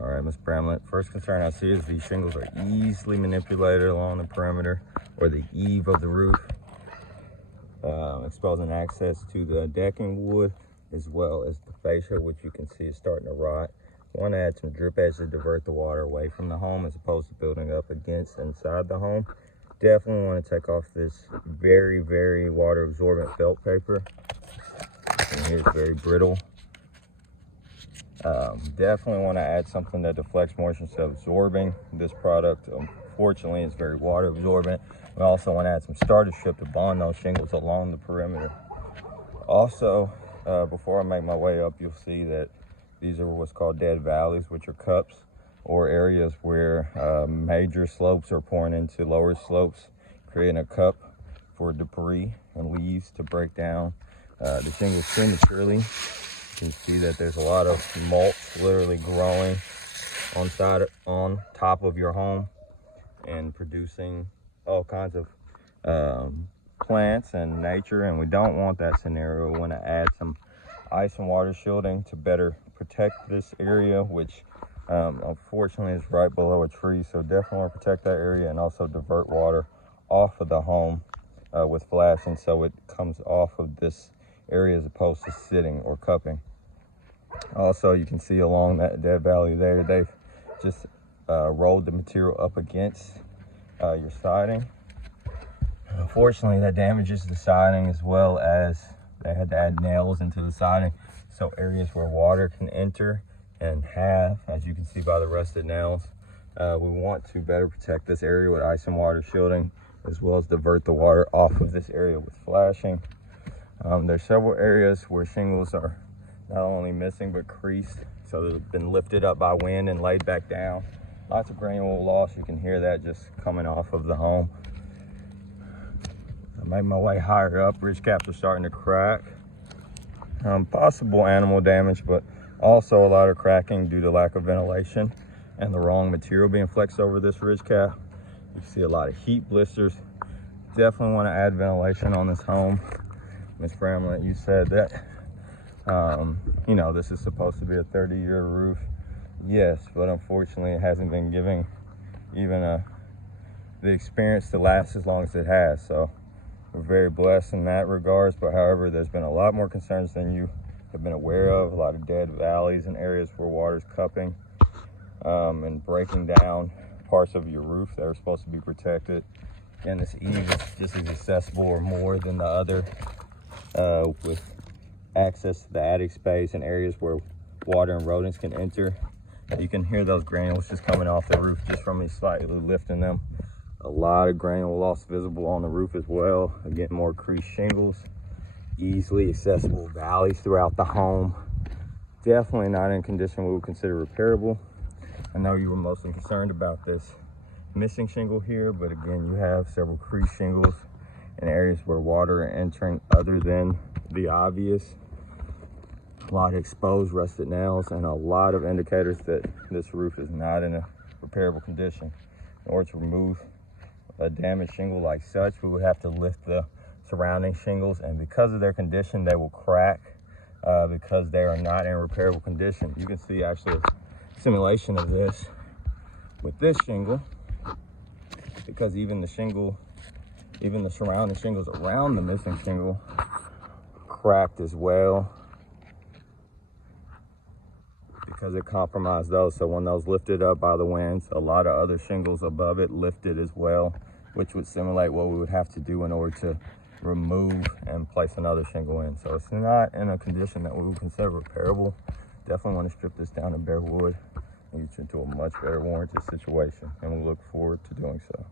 All right, Ms. Bramlett, first concern I see is these shingles are easily manipulated along the perimeter or the eave of the roof, exposing access to the decking wood as well as the fascia, which you can see is starting to rot. You want to add some drip edge to divert the water away from the home as opposed to building up against inside the home. Definitely want to take off this very, very water absorbent felt paper. And here's very brittle. Definitely want to add something that deflects moisture instead of absorbing. This product, unfortunately, is very water absorbent. We also want to add some starter strip to bond those shingles along the perimeter. Also, before I make my way up, you'll see that these are what's called dead valleys, which are cups or areas where major slopes are pouring into lower slopes, creating a cup for debris and leaves to break down the shingles prematurely. You can see that there's a lot of mulch literally growing on top of your home and producing all kinds of plants and nature, and we don't want that scenario. We want to add some ice and water shielding to better protect this area, which unfortunately is right below a tree, so definitely want to protect that area and also divert water off of the home with flashing so it comes off of this area as opposed to sitting or cupping. Also, you can see along that dead valley there, they've just rolled the material up against your siding. Unfortunately, that damages the siding, as well as they had to add nails into the siding, so areas where water can enter and have, as you can see by the rusted nails, we want to better protect this area with ice and water shielding, as well as divert the water off of this area with flashing. There's several areas where shingles are not only missing but creased, so they've been lifted up by wind and laid back down. Lots of granule loss. You can hear that just coming off of the home. I made my way higher up. Ridge caps are starting to crack. Possible animal damage, but also a lot of cracking due to lack of ventilation and the wrong material being flexed over this ridge cap. You see a lot of heat blisters. Definitely want to add ventilation on this home. Ms. Bramlett, you said that you know, this is supposed to be a 30-year roof. Yes, but unfortunately it hasn't been giving even the experience to last as long as it has. So we're very blessed in that regards, but however, there's been a lot more concerns than you have been aware of. A lot of dead valleys and areas where water's cupping and breaking down parts of your roof that are supposed to be protected. And this eave is just as accessible or more than the other, with access to the attic space and areas where water and rodents can enter. You can hear those granules just coming off the roof just from me slightly lifting them. A lot of granule loss visible on the roof as well. Again, more creased shingles, easily accessible valleys throughout the home. Definitely not in condition we would consider repairable. I know you were mostly concerned about this missing shingle here, but again, you have several creased shingles in areas where water are entering other than the obvious. A lot of exposed rusted nails and a lot of indicators that this roof is not in a repairable condition. In order to remove a damaged shingle like such, we would have to lift the surrounding shingles, and because of their condition, they will crack because they are not in repairable condition. You can see actually a simulation of this with this shingle, because even the surrounding shingles around the missing shingle cracked as well, because it compromised those. So when those lifted up by the winds, a lot of other shingles above it lifted as well, which would simulate what we would have to do in order to remove and place another shingle in. So it's not in a condition that we would consider repairable. Definitely want to strip this down to bare wood and get you into a much better warranted situation, and we look forward to doing so.